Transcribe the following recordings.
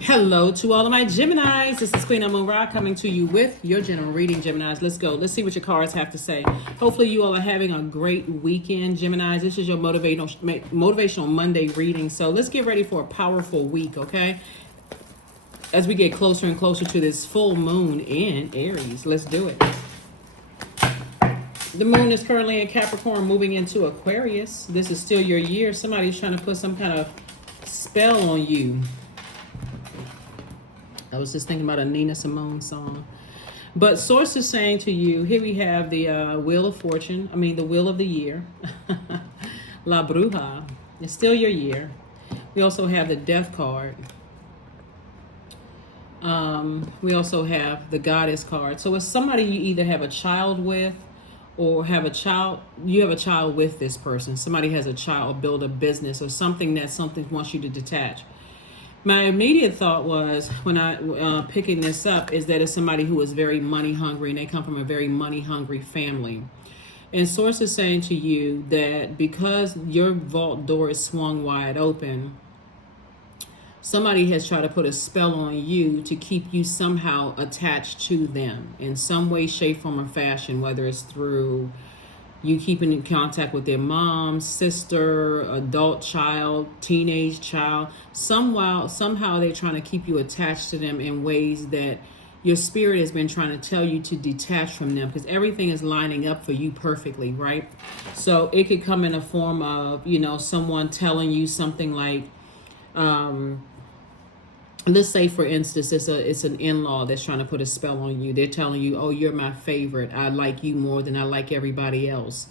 Hello to all of my Geminis. This is Queen Amun Ra coming to you with your general reading, Geminis. Let's go. Let's see what your cards have to say. Hopefully you all are having a great weekend, Geminis. This is your motivational Monday reading. So let's get ready for a powerful week, okay? As we get closer and closer to this full moon in Aries. Let's do it. The moon is currently in Capricorn, moving into Aquarius. This is still your year. Somebody's trying to put some kind of spell on you. I was just thinking about a Nina Simone song. But source is saying to you, here we have the Wheel of Fortune. The Wheel of the Year. La Bruja. It's still your year. We also have the Death card. We also have the Goddess card. So it's somebody you either have a child with or you have a child with this person. Somebody has a child, build a business or something wants you to detach. My immediate thought was, when I picking this up, is that it's somebody who is very money hungry and they come from a very money hungry family. And source is saying to you that because your vault door is swung wide open, somebody has tried to put a spell on you to keep you somehow attached to them in some way, shape, form, or fashion, whether it's through you keeping in contact with their mom, sister, adult child, teenage child. Somehow they're trying to keep you attached to them in ways that your spirit has been trying to tell you to detach from them, because everything is lining up for you perfectly, right? So it could come in a form of, someone telling you something like, let's say, for instance, it's an in-law that's trying to put a spell on you. They're telling you, oh, you're my favorite. I like you more than I like everybody else.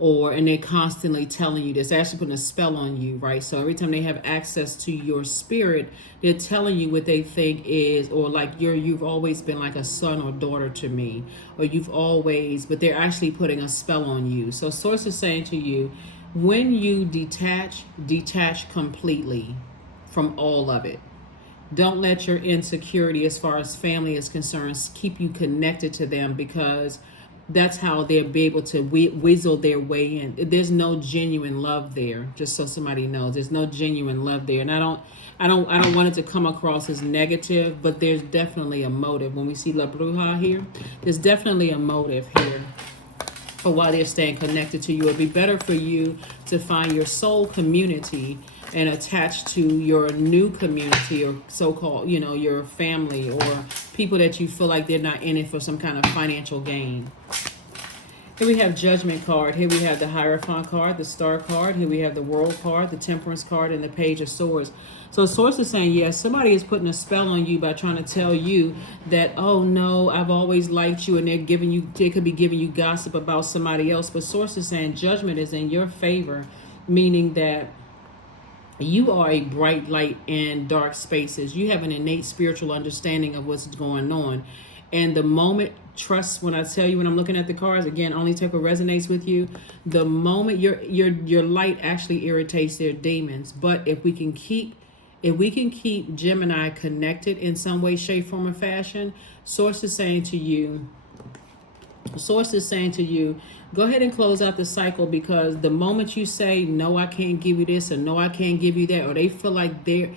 And they're constantly telling you this, they're actually putting a spell on you, right? So every time they have access to your spirit, they're telling you what they think is, or like you've always been like a son or daughter to me, or but they're actually putting a spell on you. So source is saying to you, when you detach completely from all of it. Don't let your insecurity as far as family is concerned keep you connected to them, because that's how they'll be able to weasel their way in. There's no genuine love there, just so somebody knows. There's no genuine love there. And I don't want it to come across as negative, but there's definitely a motive. When we see La Bruja here, there's definitely a motive here for why they're staying connected to you. It'd be better for you to find your soul community and attach to your new community, or so-called, your family, or people that you feel like they're not in it for some kind of financial gain. Here we have Judgment card. Here we have the Hierophant card, the Star card. Here we have the World card, the Temperance card, and the Page of Swords. So Source is saying, yes, somebody is putting a spell on you by trying to tell you that, oh no, I've always liked you, and they could be giving you gossip about somebody else. But Source is saying judgment is in your favor, meaning that you are a bright light in dark spaces. You have an innate spiritual understanding of what's going on. And the moment, trust when I tell you, when I'm looking at the cards, again, only take what resonates with you. The moment your light actually irritates their demons. But if we can keep Gemini connected in some way, shape, form, or fashion, Source is saying to you, go ahead and close out the cycle, because the moment you say, no, I can't give you this, or no, I can't give you that, or they feel like they're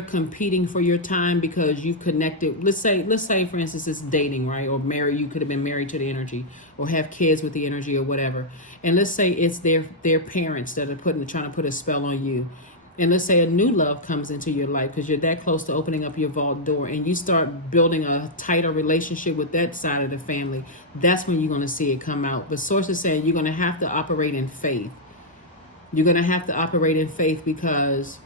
competing for your time because you've connected. Let's say for instance, it's dating, right? Or married. You could have been married to the energy, or have kids with the energy, or whatever. And let's say it's their parents that are trying to put a spell on you. And let's say a new love comes into your life because you're that close to opening up your vault door, and you start building a tighter relationship with that side of the family. That's when you're going to see it come out. But Source is saying you're going to have to operate in faith. You're going to have to operate in faith, because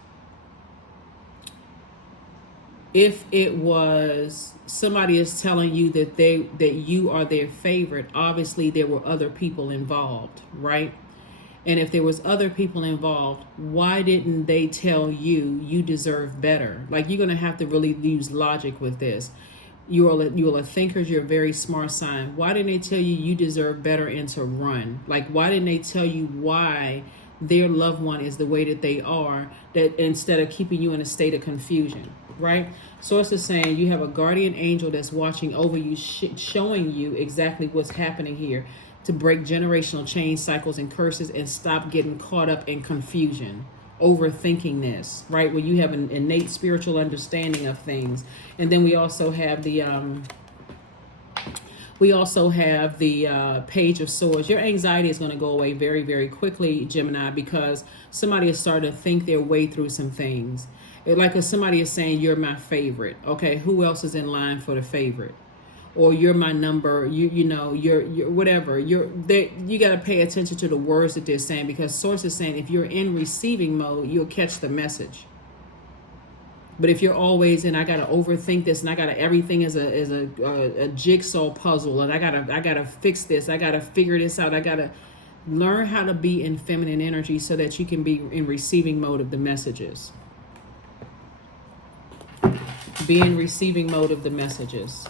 if it was somebody is telling you that you are their favorite, obviously there were other people involved, right? And if there was other people involved, why didn't they tell you deserve better? Like, you're going to have to really use logic with this. You're a thinker. You're a very smart sign. Why didn't they tell you deserve better and to run? Like, why didn't they tell you why their loved one is the way that they are, that instead of keeping you in a state of confusion, right? Source is saying you have a guardian angel that's watching over you, showing you exactly what's happening here, to break generational chain cycles and curses and stop getting caught up in confusion, overthinking this, right? Where you have an innate spiritual understanding of things. And then we also have the Page of Swords. Your anxiety is going to go away very, very quickly, Gemini, because somebody is starting to think their way through some things. Like if somebody is saying, you're my favorite. Okay, who else is in line for the favorite? Or you're my number, you're whatever. You got to pay attention to the words that they're saying, because Source is saying if you're in receiving mode, you'll catch the message. But if you're always in, I gotta overthink this, and I gotta, everything is a jigsaw puzzle, and I gotta fix this, I gotta figure this out, I gotta learn how to be in feminine energy so that you can be in receiving mode of the messages. Be in receiving mode of the messages.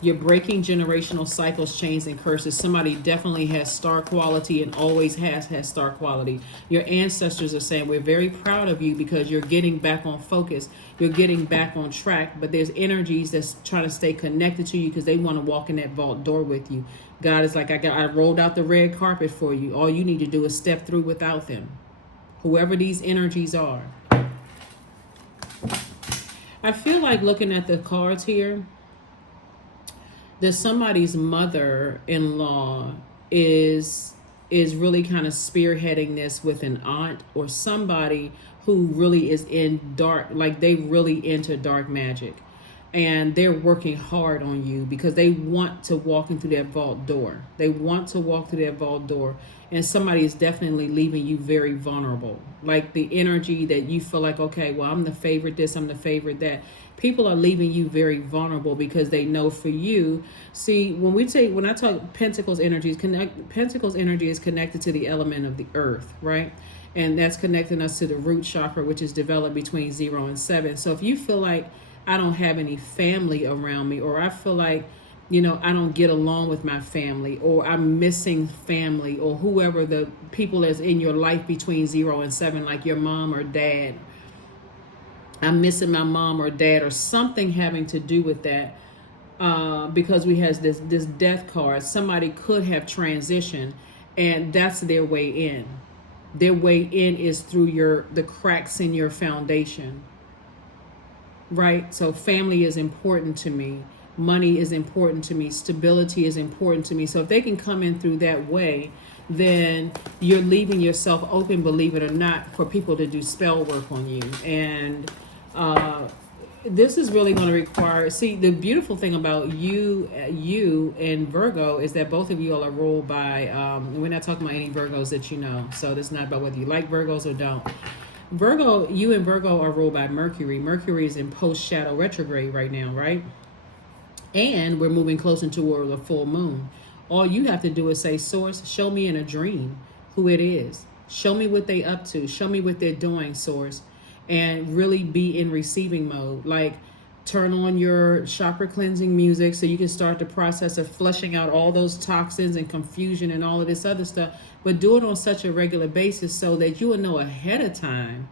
You're breaking generational cycles, chains, and curses. Somebody definitely has star quality and always has star quality. Your ancestors are saying, we're very proud of you because you're getting back on focus. You're getting back on track. But there's energies that's trying to stay connected to you because they want to walk in that vault door with you. God is like, I rolled out the red carpet for you. All you need to do is step through without them. Whoever these energies are. I feel like looking at the cards here, that somebody's mother-in-law is really kind of spearheading this with an aunt or somebody who really is in dark, like they really into dark magic, and they're working hard on you because they want to walk into that vault door. They want to walk through that vault door, and somebody is definitely leaving you very vulnerable. Like the energy that you feel like, okay, well, I'm the favorite this, I'm the favorite that. People are leaving you very vulnerable because they know for you. See, when I talk Pentacles energy, Pentacles energy is connected to the element of the earth, right? And that's connecting us to the root chakra, which is developed between 0 and 7. So if you feel like I don't have any family around me, or I feel like, I don't get along with my family, or I'm missing family, or whoever the people that's in your life between 0 and 7, like your mom or dad, I'm missing my mom or dad, or something having to do with that, because we has this death card. Somebody could have transitioned, and that's their way in. Their way in is through the cracks in your foundation, right? So family is important to me. Money is important to me. Stability is important to me. So if they can come in through that way, then you're leaving yourself open, believe it or not, for people to do spell work on you. And this is really going to require, see, the beautiful thing about you and Virgo is that both of you all are ruled by, we're not talking about any Virgos that you know, so this is not about whether you like Virgos or don't. Virgo, you and Virgo are ruled by Mercury. Mercury is in post-shadow retrograde right now, right? And we're moving closer toward the full moon. All you have to do is say, Source, show me in a dream who it is. Show me what they up to. Show me what they're doing, Source. And really be in receiving mode. Like, turn on your chakra cleansing music so you can start the process of flushing out all those toxins and confusion and all of this other stuff. But do it on such a regular basis so that you will know ahead of time.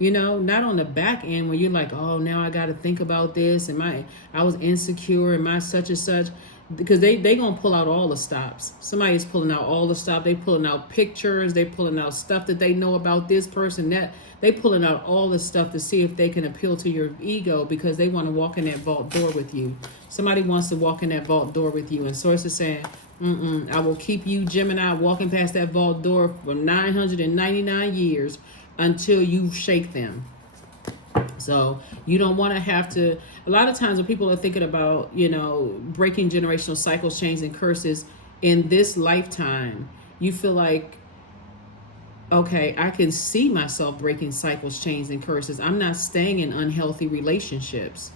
Not on the back end where you're like, oh, now I got to think about this. And I was insecure and my such and such. Because they going to pull out all the stops. Somebody's pulling out all the stops. They pulling out pictures. They pulling out stuff that they know about this person. That they pulling out all the stuff to see if they can appeal to your ego because they want to walk in that vault door with you. Somebody wants to walk in that vault door with you. And Source is saying, I will keep you, Gemini, walking past that vault door for 999 years until you shake them. So you don't want to have to, a lot of times when people are thinking about, breaking generational cycles, chains, and curses in this lifetime, you feel like, okay, I can see myself breaking cycles, chains, and curses. I'm not staying in unhealthy relationships.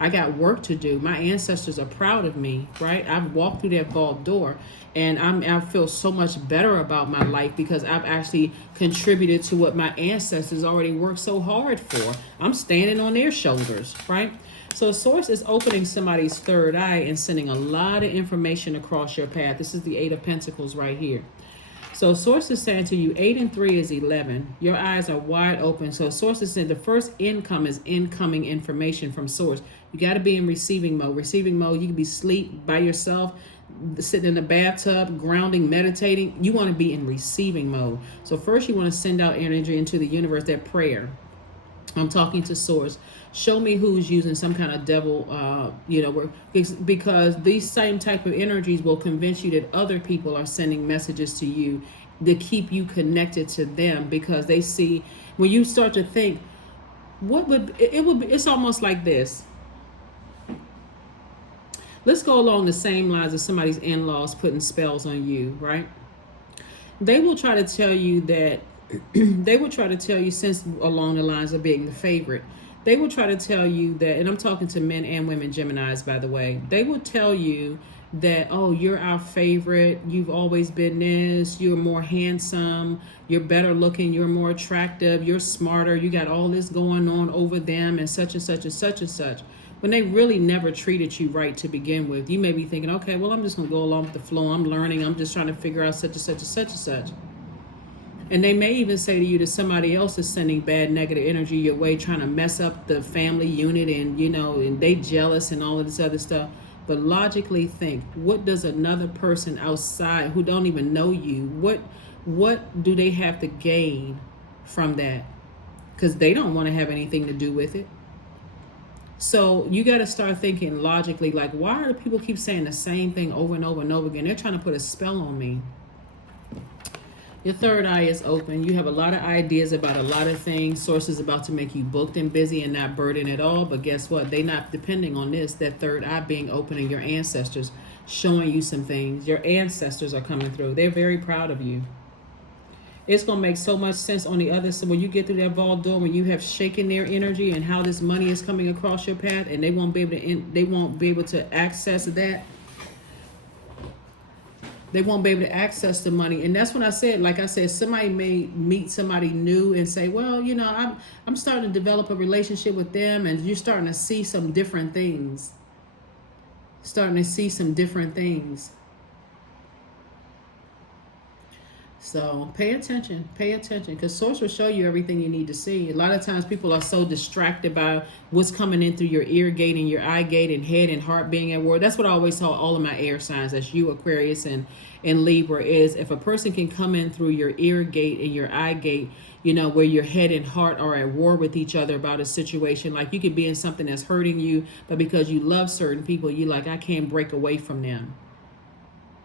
I got work to do. My ancestors are proud of me, right? I've walked through that vault door, and I feel so much better about my life because I've actually contributed to what my ancestors already worked so hard for. I'm standing on their shoulders, right? So Source is opening somebody's third eye and sending a lot of information across your path. This is the 8 of Pentacles right here. So Source is saying to you, 8 and 3 is 11. Your eyes are wide open. So Source is saying the first income is incoming information from Source. You got to be in receiving mode. Receiving mode, you can be asleep by yourself. sitting in the bathtub, grounding, meditating. You want to be in receiving mode. So first you want to send out energy into the universe, that prayer. I'm talking to source. Show me who's using some kind of devil, because these same type of energies will convince you that other people are sending messages to you to keep you connected to them, because they see, when you start to think, it's almost like this. Let's go along the same lines of somebody's in-laws putting spells on you, right? They will try to tell you that, since along the lines of being the favorite, they will try to tell you that, and I'm talking to men and women, Geminis, by the way, they will tell you that, oh, you're our favorite, you've always been this, you're more handsome, you're better looking, you're more attractive, you're smarter, you got all this going on over them, and such and such and such and such. When they really never treated you right to begin with. You may be thinking, okay, well, I'm just going to go along with the flow. I'm learning. I'm just trying to figure out such and such and such and such. And they may even say to you that somebody else is sending bad negative energy your way, trying to mess up the family unit, and, and they jealous and all of this other stuff. But logically think, what does another person outside who don't even know you, what do they have to gain from that? Because they don't want to have anything to do with it. So you got to start thinking logically, like, why do people keep saying the same thing over and over and over again? They're trying to put a spell on me. Your third eye is open. You have a lot of ideas about a lot of things. Source is about to make you booked and busy and not burdened at all. But guess what? They're not depending on this. That third eye being open and your ancestors showing you some things. Your ancestors are coming through. They're very proud of you. It's going to make so much sense on the other side when you get through that vault door, when you have shaken their energy and how this money is coming across your path, and they won't be able to access that. They won't be able to access the money. And that's when I said, like I said, somebody may meet somebody new and say, well, I'm starting to develop a relationship with them, and you're starting to see some different things. So pay attention, because source will show you everything you need to see. A lot of times people are so distracted by what's coming in through your ear gate and your eye gate and head and heart being at war. That's what I always tell all of my air signs, that's you, Aquarius and Libra, is if a person can come in through your ear gate and your eye gate, where your head and heart are at war with each other about a situation. Like, you could be in something that's hurting you, but because you love certain people, you like, I can't break away from them.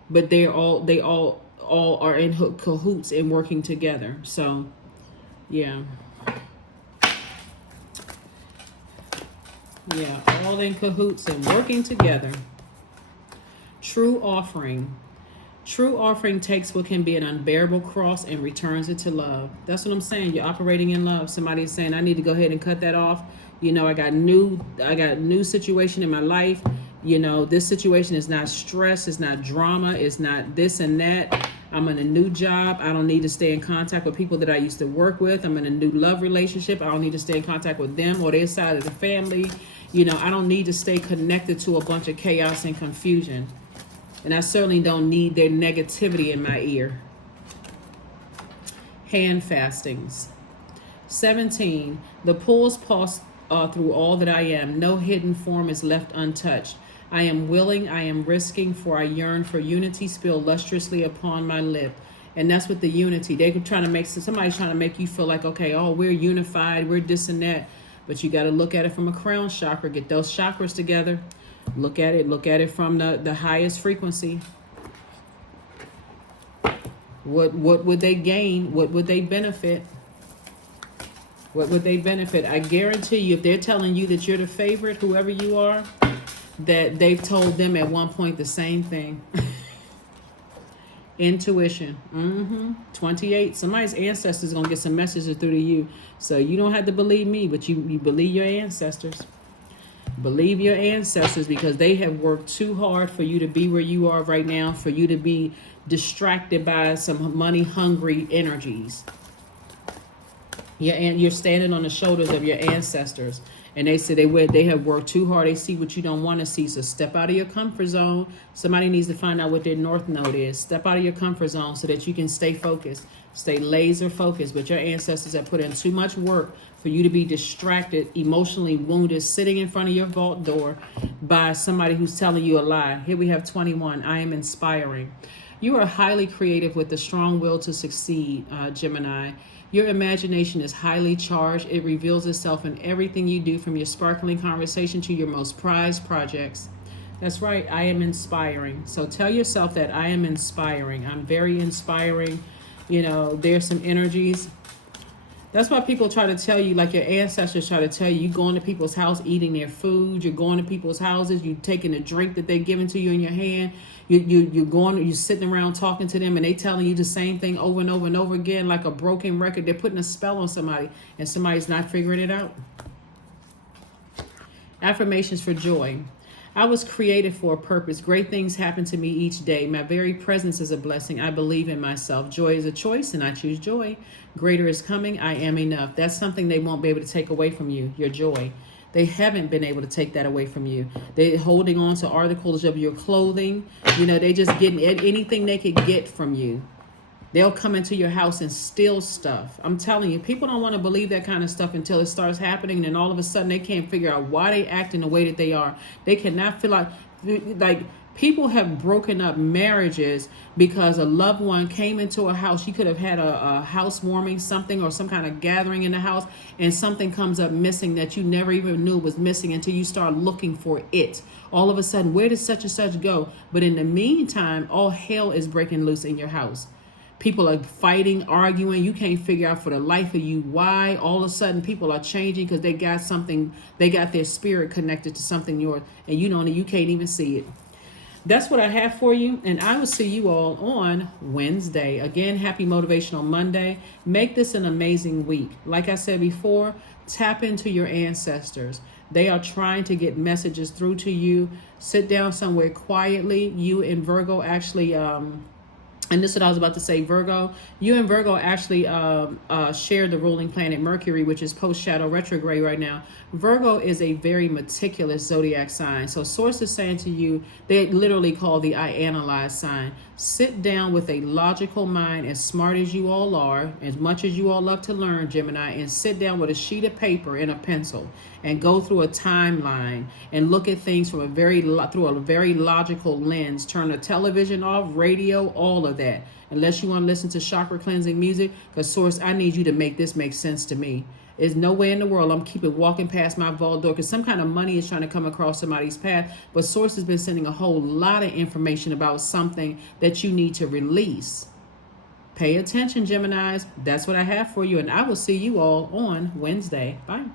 But they all are in cahoots and working together. So yeah, all in cahoots and working together. True offering takes what can be an unbearable cross and returns it to love. That's what I'm saying. You're operating in love. Somebody's saying, I need to go ahead and cut that off. I got new situation in my life. This situation is not stress, it's not drama, it's not this and that. I'm in a new job. I don't need to stay in contact with people that I used to work with. I'm in a new love relationship. I don't need to stay in contact with them or their side of the family. I don't need to stay connected to a bunch of chaos and confusion. And I certainly don't need their negativity in my ear. Hand fastings. 17. The pulls pulse through all that I am. No hidden form is left untouched. I am willing, I am risking, for I yearn for unity spill lustrously upon my lip. And that's what the unity. Somebody's trying to make you feel like, okay, we're unified, we're this and that. But you got to look at it from a crown chakra. Get those chakras together. Look at it from the highest frequency. What would they gain? What would they benefit? What would they benefit? I guarantee you, if they're telling you that you're the favorite, whoever you are, that they've told them at one point the same thing. Intuition. 28. Somebody's ancestors going to get some messages through to you. So you don't have to believe me, but you believe your ancestors. Believe your ancestors, because they have worked too hard for you to be where you are right now, for you to be distracted by some money-hungry energies. You're standing on the shoulders of your ancestors. And they say they have worked too hard. They see what you don't want to see. So step out of your comfort zone. Somebody needs to find out what their north node is. Step out of your comfort zone so that you can stay focused. Stay laser focused. But your ancestors have put in too much work for you to be distracted, emotionally wounded, sitting in front of your vault door by somebody who's telling you a lie. Here we have 21. I am inspiring. You are highly creative with a strong will to succeed, Gemini. Your imagination is highly charged. It reveals itself in everything you do, from your sparkling conversation to your most prized projects. That's right, I am inspiring. So tell yourself that I am inspiring. I'm very inspiring. You know, there's some energies. That's why people try to tell you, like your ancestors try to tell you, you going to people's house eating their food, you're going to people's houses, you taking a drink that they're giving to you in your hand, you're sitting around talking to them, and they telling you the same thing over and over and over again, like a broken record. They're putting a spell on somebody, and somebody's not figuring it out. Affirmations for joy. I was created for a purpose. Great things happen to me each day. My very presence is a blessing. I believe in myself. Joy is a choice, and I choose joy. Greater is coming. I am enough. That's something they won't be able to take away from you, your joy. They haven't been able to take that away from you. They're holding on to articles of your clothing. You know, they just getting anything they could get from you. They'll come into your house and steal stuff. I'm telling you, people don't want to believe that kind of stuff until it starts happening. And then all of a sudden they can't figure out why they act in the way that they are. They cannot feel like people have broken up marriages because a loved one came into a house. You could have had a housewarming, something, or some kind of gathering in the house, and something comes up missing that you never even knew was missing until you start looking for it. All of a sudden, where did such and such go? But in the meantime, all hell is breaking loose in your house. People are fighting, arguing. You can't figure out for the life of you why. All of a sudden, people are changing because they got something. They got their spirit connected to something yours, and you can't even see it. That's what I have for you, and I will see you all on Wednesday. Again, happy Motivational Monday. Make this an amazing week. Like I said before, tap into your ancestors. They are trying to get messages through to you. Sit down somewhere quietly. You and Virgo actually and this is what I was about to say, Virgo. You and Virgo actually share the ruling planet Mercury, which is post-shadow retrograde right now. Virgo is a very meticulous zodiac sign. So source is saying to you, they literally call the I analyze sign. Sit down with a logical mind, as smart as you all are, as much as you all love to learn, Gemini, and sit down with a sheet of paper and a pencil and go through a timeline and look at things from through a very logical lens. Turn the television off, radio, all of that. Unless you want to listen to chakra cleansing music, because source, I need you to make this make sense to me. There's no way in the world I'm keeping walking past my vault door because some kind of money is trying to come across somebody's path. But source has been sending a whole lot of information about something that you need to release. Pay attention, Geminis. That's what I have for you, and I will see you all on Wednesday. Bye.